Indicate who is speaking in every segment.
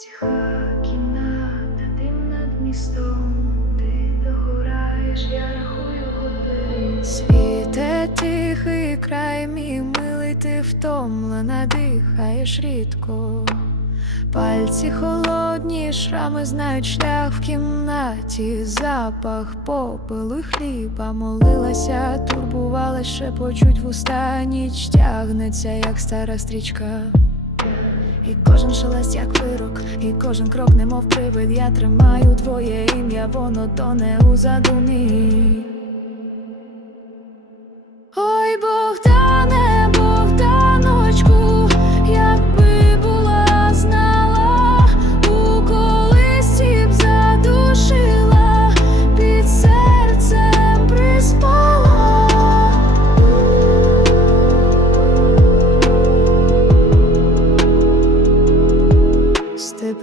Speaker 1: Тиха кімната, дим над містом, ти догораєш, я рахую години.
Speaker 2: Світе тихий край мій милий, ти втомлена, дихаєш рідко. Пальці холодні, шрами знають шлях в кімнаті, запах попелу й хліба молилася, турбувалась, ще почуть вуста, ніч тягнеться, як стара стрічка. І кожен шелест, як вирок, і кожен крок, немов привид, я тримаю твоє ім'я, воно тоне у задумі.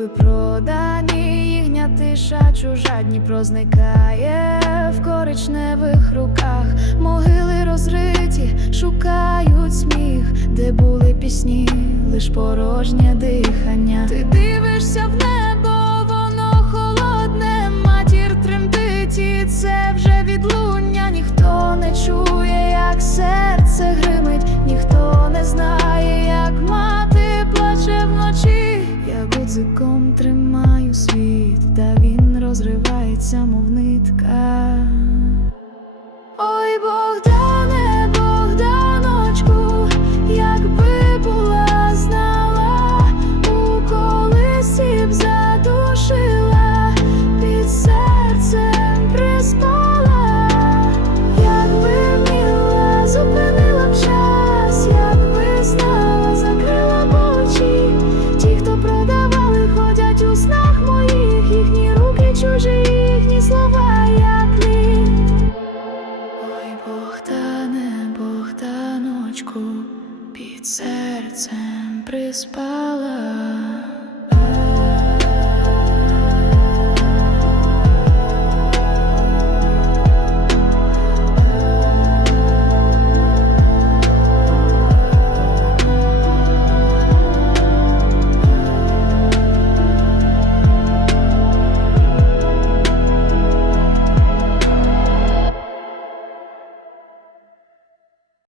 Speaker 2: Продані, їхня тиша чужа Дніпро зникає в коричневих руках. Могили розриті, шукають сміх, де були пісні, лиш порожнє дихання. Ти дивишся в небо, розривається, мов нитка. Богданочку, під серцем приспала.